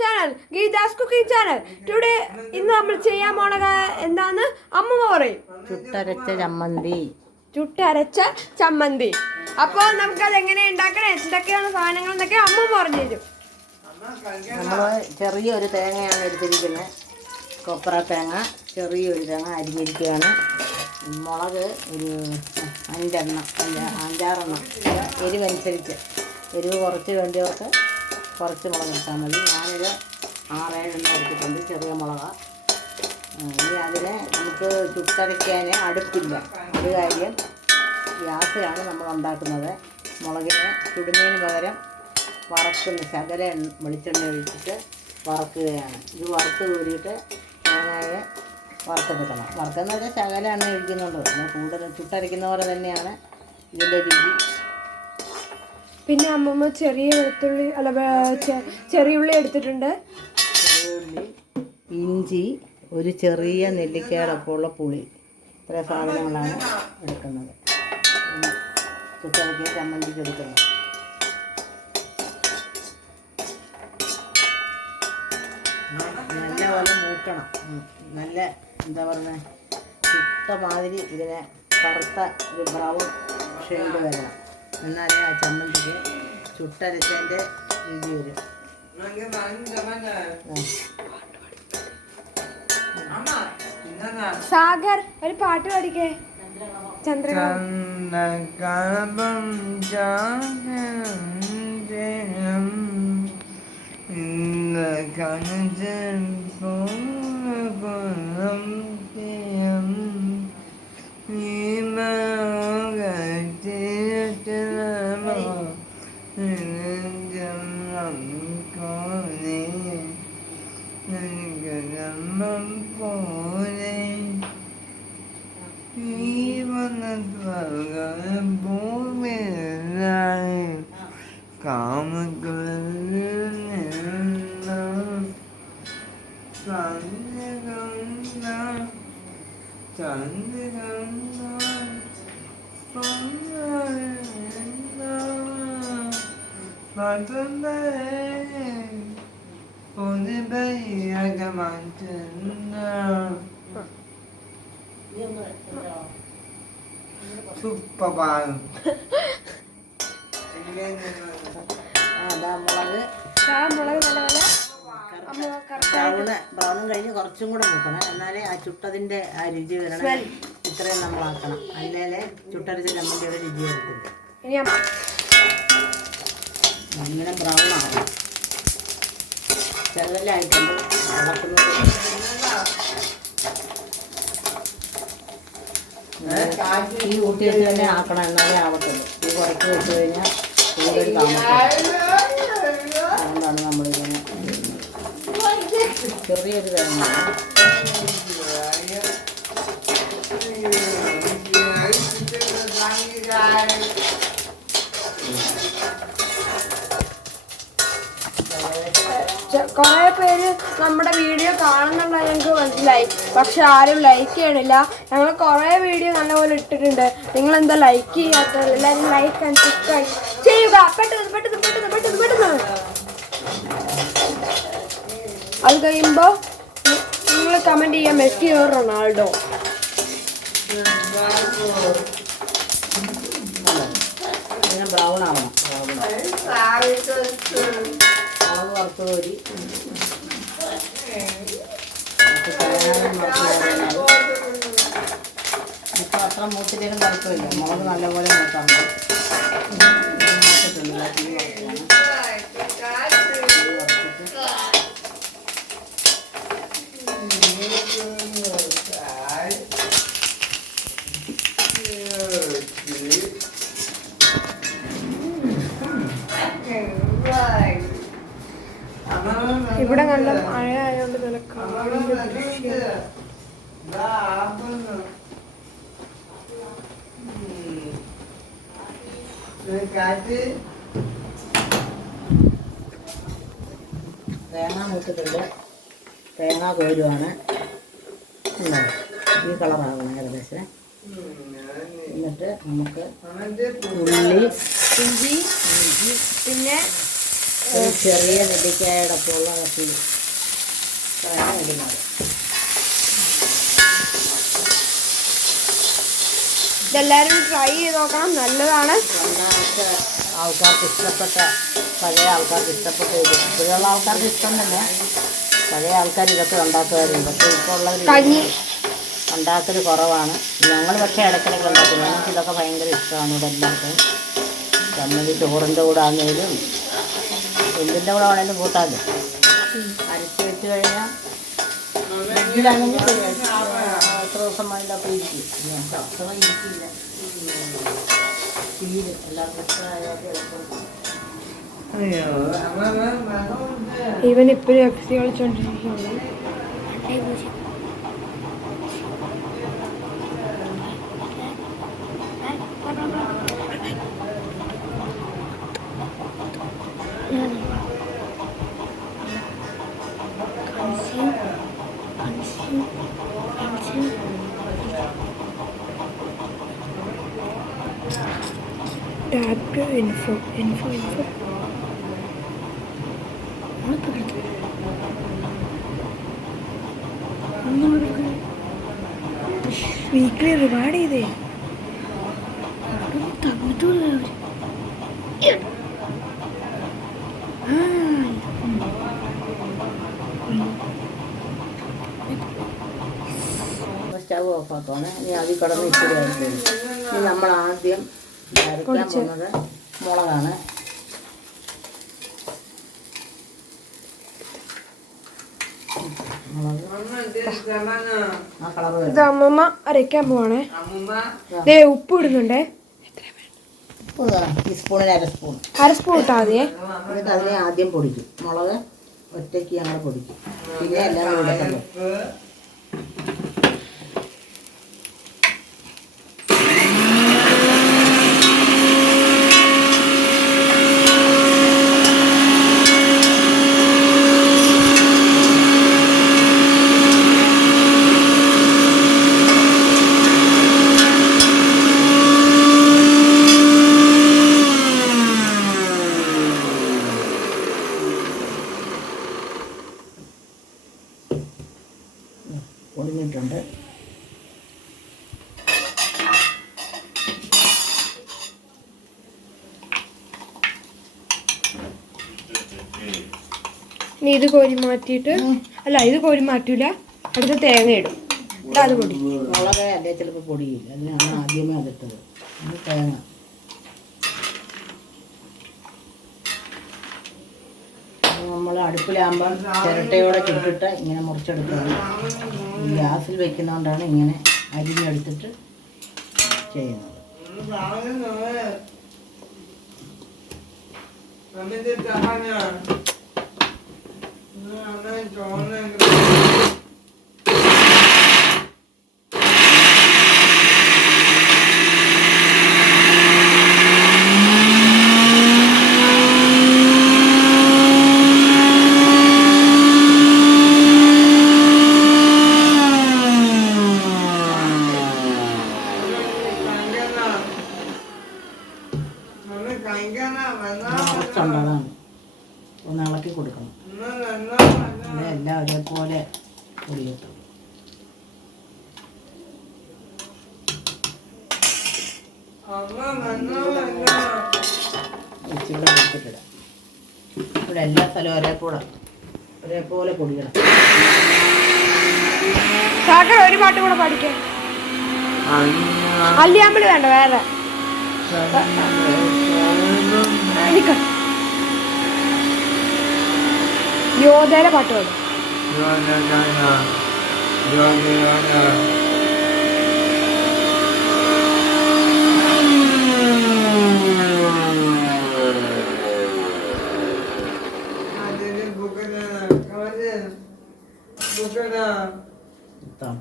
Channel Geetha's cooking channel. Today ഇന്ന് നമ്മൾ ചെയ്യാൻ പോണ എന്താന്ന് അമ്മ പറയും. ചുട്ടരച്ച ചമ്മന്തി. അപ്പോൾ നമുക്കത് എങ്ങനെ ഉണ്ടാക്കണം, എന്തൊക്കെയാണ് സാധനങ്ങൾ എന്നൊക്കെ അമ്മ പറഞ്ഞു തരും. നമ്മൾ ചെറിയൊരു തേങ്ങയാണ് എടുത്തിരിക്കുന്നത്. കൊപ്ര തേങ്ങ, ചെറിയൊരു തേങ്ങ അരിഞ്ഞിരിക്കുകയാണ്. മുളക് ഒരു 5 എണ്ണം, 5-6 എണ്ണം, എരിവനുസരിച്ച്. എരിവ് കുറച്ച് വേണ്ടിയവർക്ക് കുറച്ച് മുളക് എടുത്താൽ മതി. ഞാനൊരു 6-7 എണ്ണം എടുത്തിട്ടുണ്ട്, ചെറിയ മുളകാണ്. ഇനി അതിനെ നമുക്ക് ചുട്ടരയ്ക്കാൻ അടുപ്പില്ല. ഒരു കാര്യം, ഗ്യാസിലാണ് നമ്മൾ ഉണ്ടാക്കുന്നത്. മുളകിനെ ചുടുന്നതിന് പകരം വറക്കുന്ന ശകല വെളിച്ചെണ്ണ ഒഴിച്ചിട്ട് വറക്കുകയാണ്. ഇത് വറുത്ത് കോരിയിട്ട് തേങ്ങയെ വറുത്തെടുക്കണം. വറുത്തെന്ന് വെച്ചാൽ ശകല എണ്ണ ഒഴിക്കുന്നുള്ളൂ. പിന്നെ കൂടുതൽ ചുട്ടരയ്ക്കുന്ന പോലെ തന്നെയാണ് ഇതിൻ്റെ രുചി. പിന്നെ അമ്മമ്മ ചെറിയ വെളുത്തുള്ളി ചെറിയ ഉള്ളി എടുത്തിട്ടുണ്ട്. ചെറിയുള്ളി, ഇഞ്ചി, ഒരു ചെറിയ നെല്ലിക്കയോടൊപ്പമുള്ള പുളി, ഇത്ര സാധനങ്ങളാണ് എടുക്കുന്നത്. ചുട്ടരയ്ക്ക് ചമ്മന്തിക്ക് എടുക്കുന്നത്. നല്ലപോലെ മൂക്കണം. നല്ല എന്താ പറയുന്നത്, ചുട്ട മാതിരി ഇതിനെ കറുത്ത ഒരു ബ്രൗൺ ഷെയ്ഡ് വരണം. എന്നാലേ ആ ചമ്മന്തിക്ക് ചുട്ടരച്ചതിൻ്റെ രുചി വരും. സാഗർ ഒരു പാട്ട് പാടിക്കേ. ബ്രൗണും കഴിഞ്ഞ് കുറച്ചും കൂടെ നോക്കണം. എന്നാലേ ആ ചുട്ടതിൻ്റെ ആ രുചി വരണം. ഇത്രയും നമ്മളാക്കണം. അതിലേ ചുട്ടരച്ച ചമ്മന്തിയുടെ രുചി വരത്തില്ല. ഇങ്ങനെ ബ്രൗൺ ആവണം. ചെറുതലായിട്ടുണ്ട് ഈ കൂട്ടി വെച്ച് തന്നെ ആക്കണം. എന്നാലേ ആവത്തുള്ളൂ. ഈ കുറച്ച് വെച്ച് കഴിഞ്ഞാൽ കൂടുതൽ താമസം. അതുകൊണ്ടാണ് നമ്മളിങ്ങനെ ചെറിയൊരു തേങ്ങ. കുറെ പേര് നമ്മുടെ വീഡിയോ കാണുന്നുള്ള ഞങ്ങൾക്ക് മനസ്സിലായി, പക്ഷെ ആരും ലൈക്ക് ചെയ്യണില്ല. ഞങ്ങൾ കുറെ വീഡിയോ നല്ലപോലെ ഇട്ടിട്ടുണ്ട്. നിങ്ങൾ എന്താ ലൈക്ക് ചെയ്യാത്തത്? എല്ലാവരും ലൈക്ക് ആൻഡ് സബ്സ്ക്രൈബ് ചെയ്യുക. പെട്ടെന്ന് പെട്ടെന്ന് പെട്ടെന്ന് പെട്ടെന്ന് പെട്ടെന്ന്. അത് കഴിയുമ്പോൾ നിങ്ങൾ കമന്റ് ചെയ്യാം മെസ്സി ഓർ റൊണാൾഡോ. ബ്രൗൺ ആവണം. മുളക് വറുത്ത് കോരി ഇപ്പം അത്ര മൂത്തിലേക്കും കുഴപ്പമില്ല. മുളക് നല്ലപോലെ മൂക്കാൻ ഇവിടെ നല്ല മഴ ആയതുകൊണ്ട് നല്ല കാടിന്റെ തേങ്ങ മൂത്തിട്ടുണ്ട്. തേങ്ങ കോരുവാണ്. ഈ കളറാകണം ഏകദേശം. എന്നിട്ട് നമുക്ക് ഉള്ളി, ഇഞ്ചി, പിന്നെ ഒരു ചെറിയ നെല്ലിക്കായുടെ പുള്ള ഇടുന്നത്. ഇതെല്ലാവരും ട്രൈ ചെയ്ത് നോക്കണം, നല്ലതാണ്. പണ്ടൊക്കെ ആൾക്കാർക്ക് ഇഷ്ടപ്പെട്ട, പഴയ ആൾക്കാർക്ക് ഇഷ്ടപ്പെട്ട ഇത്. ഇപ്പോഴുള്ള ആൾക്കാർക്ക് ഇഷ്ടം തന്നെ. പഴയ ആൾക്കാർ ഇതൊക്കെ ഉണ്ടാക്കുമായിരുന്നു. പക്ഷേ ഇപ്പോൾ ഉള്ളവർ ഉണ്ടാക്കൽ കുറവാണ്. ഞങ്ങൾ പക്ഷേ ഇടയ്ക്കിടയ്ക്ക് ഉണ്ടാക്കും. ഞങ്ങൾക്ക് ഇതൊക്കെ ഭയങ്കര ഇഷ്ടമാണ്. ഇവിടെ എല്ലാവർക്കും ചമ്മന്തി ചോറിൻ്റെ കൂടെ ആണെങ്കിലും എന്തിൻ്റെ കൂടെ ആണെങ്കിലും കൂട്ടാമല്ലോ. അരച്ച് വെച്ച് കഴിഞ്ഞാൽ ഇതിലാണെങ്കിൽ എത്ര ദിവസം വേണ്ടപ്പോൾ ഇരിക്കും. അത്ര ഇരിക്കില്ല. തീരെ എല്ലാവർക്കും ഇഷ്ടമായാലും ഇവൻ ഇപ്പോഴും എക്സി കളിച്ചോണ്ടിരിക്കുകയാണ്. info. വീക്കിലി റിവാർഡ് ചെയ്തേ തന്നിട്ടുള്ള സ്റ്റവ് ഓഫാക്കാണ്. ഇനി അതിൽ കിടന്ന് ഇച്ചിരി ആയിട്ട് ഇനി നമ്മൾ ആദ്യം അരയ്ക്കാൻ പോകുന്നത് മുളകാണ്. ഇത് അമ്മമ്മ അരയ്ക്കാൻ പോവാണേ. ഉപ്പ് ഇടുന്നുണ്ടേ. ടീസ്പൂണിന് അര സ്പൂൺ ഇട്ടാ മതിയേ. എന്നിട്ട് അതിനെ ആദ്യം പൊടിക്കും. മുളക് ഒറ്റയ്ക്ക് ഞങ്ങൾ പൊടിക്കും. പിന്നെ എല്ലാം ഇടത്തുള്ളൂ. പൊടിഞ്ഞിട്ടുണ്ട്. ഇനി ഇത് കോരി മാറ്റിയിട്ട്, അല്ല ഇത് കോരി മാറ്റൂല, അടുത്ത തേങ്ങ ഇടും. അത് പൊടി മുളക് അല്ലേ ചിലപ്പോൾ പൊടിയില്ല. അതിനാണ് ആദ്യമേ അതിട്ടത്. തേങ്ങ നമ്മൾ അടുപ്പിലാകുമ്പം ചിരട്ടയോടെ ചുട്ടിട്ട് ഇങ്ങനെ മുറിച്ചെടുക്കുകയാണ്. ഗ്യാസിൽ വെക്കുന്നതുകൊണ്ടാണ് ഇങ്ങനെ അരിഞ്ഞെടുത്തിട്ട് ചെയ്യുന്നത്. കുറച്ചുള്ളതാണ്. ഒന്ന് ഇളക്കി കൊടുക്കണം. എല്ലാം ഒരേപോലെ പൊടി കിട്ടും. ഇച്ചിരി കൊടുത്തിട്ടിടാം. ഇവിടെ എല്ലാ സ്ഥലവും ഒരേപോലെ പൊടിക്കണം. ഒരു പാട്ട് കൂടെ പഠിക്കാം. അല്ലിയാമ്പല് വേണ്ട, വേറെ യോധയുടെ പാട്ട് പാടും.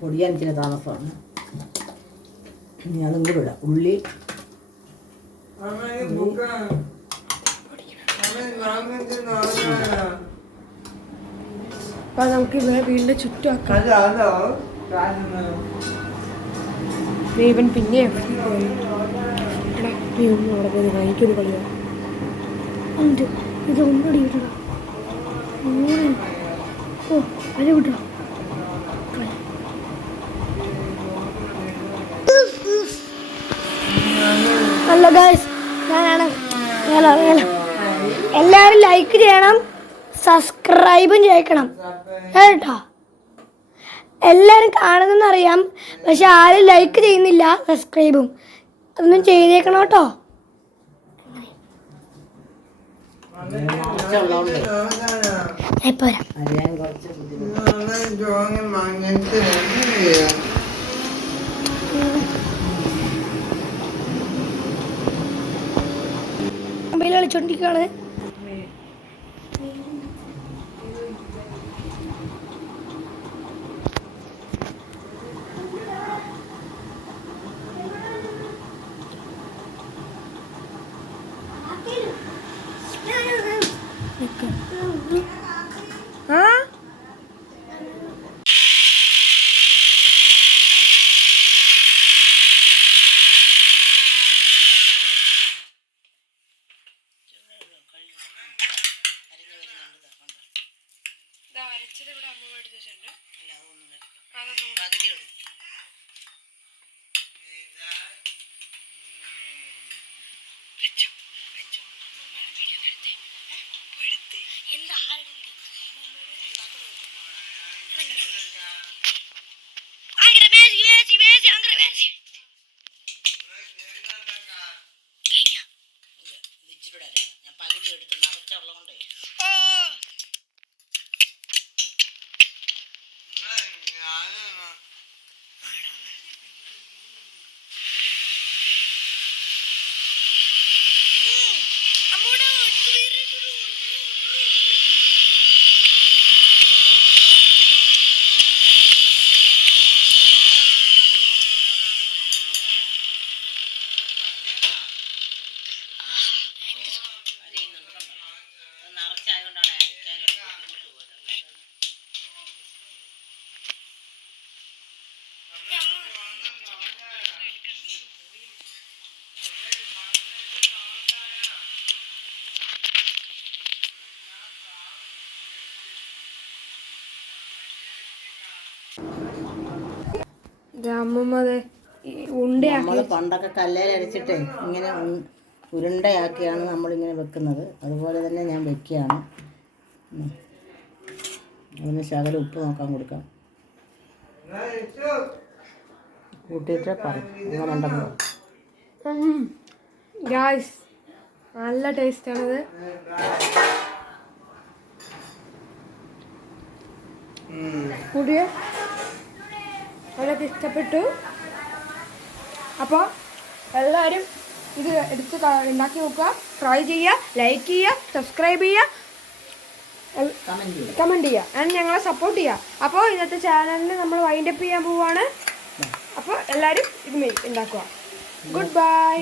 പൊടിയാൻ ഇച്ചിരി താമസമാണ്. ഇനി അതും കൂടെ ഇടാം. ഉള്ളി അപ്പൊ നമുക്ക് ഇവരെ വീടിന്റെ ചുറ്റുമാക്കാം. ഇവൻ പിന്നെ എനിക്കൊരു കളിയാ. ഇതൊന്നടി കിട്ടണം. ഓ അര കിട്ടണം. ഹലോ ഗൈസ്, ഞാനാണ്. എല്ലാവരും ലൈക്ക് ചെയ്യണം, സബ്സ്ക്രൈബും ചെയ്യണം കേട്ടോ. എല്ലാവരും കാണുന്നറിയാം, പക്ഷെ ആരും ലൈക്ക് ചെയ്യുന്നില്ല, സബ്സ്ക്രൈബും അതൊന്നും ചെയ്തേക്കണം കേട്ടോ. മൊബൈൽ കളിച്ചോണ്ടിരിക്കുകയാണ്. അരച്ചത് ഇവിടെ അമ്മ എടുത്തിട്ടുണ്ട്. ഞാൻ പകുതി എടുത്ത് നിറച്ചുള്ളതുകൊണ്ടേ നിറച്ചായതുകൊണ്ടാണ് അരയ്ക്കാൻ ബുദ്ധിമുട്ട് പോലെ. നമ്മൾ പണ്ടൊക്കെ കല്ലേൽ അരച്ചിട്ട് ഇങ്ങനെ ഉരുണ്ടയാക്കിയാണ് നമ്മളിങ്ങനെ വെക്കുന്നത്. അതുപോലെ തന്നെ ഞാൻ വെക്കുകയാണ്. അതിന് ശകലം ഉപ്പ് നോക്കാൻ കൊടുക്കാം, കൂട്ടിയിട്ട് അങ്ങനെ ഉണ്ടെന്ന്. ഗായ്സ്, നല്ല ടേസ്റ്റാണത്. കൂട്ടിയ വളരെ ഇഷ്ടപ്പെട്ടു. അപ്പോൾ എല്ലാവരും ഇത് എടുത്ത് ഉണ്ടാക്കി നോക്കുക, ട്രൈ ചെയ്യുക, ലൈക്ക് ചെയ്യുക, സബ്സ്ക്രൈബ് ചെയ്യുക, കമൻറ്റ് ചെയ്യുക, ആൻഡ് ഞങ്ങളെ സപ്പോർട്ട് ചെയ്യുക. അപ്പോൾ ഇന്നത്തെ ചാനലിൽ നമ്മൾ വൈൻഡപ്പ് ചെയ്യാൻ പോവുകയാണ്. അപ്പോൾ എല്ലാവരും ഇത് ഉണ്ടാക്കുക. Good bye.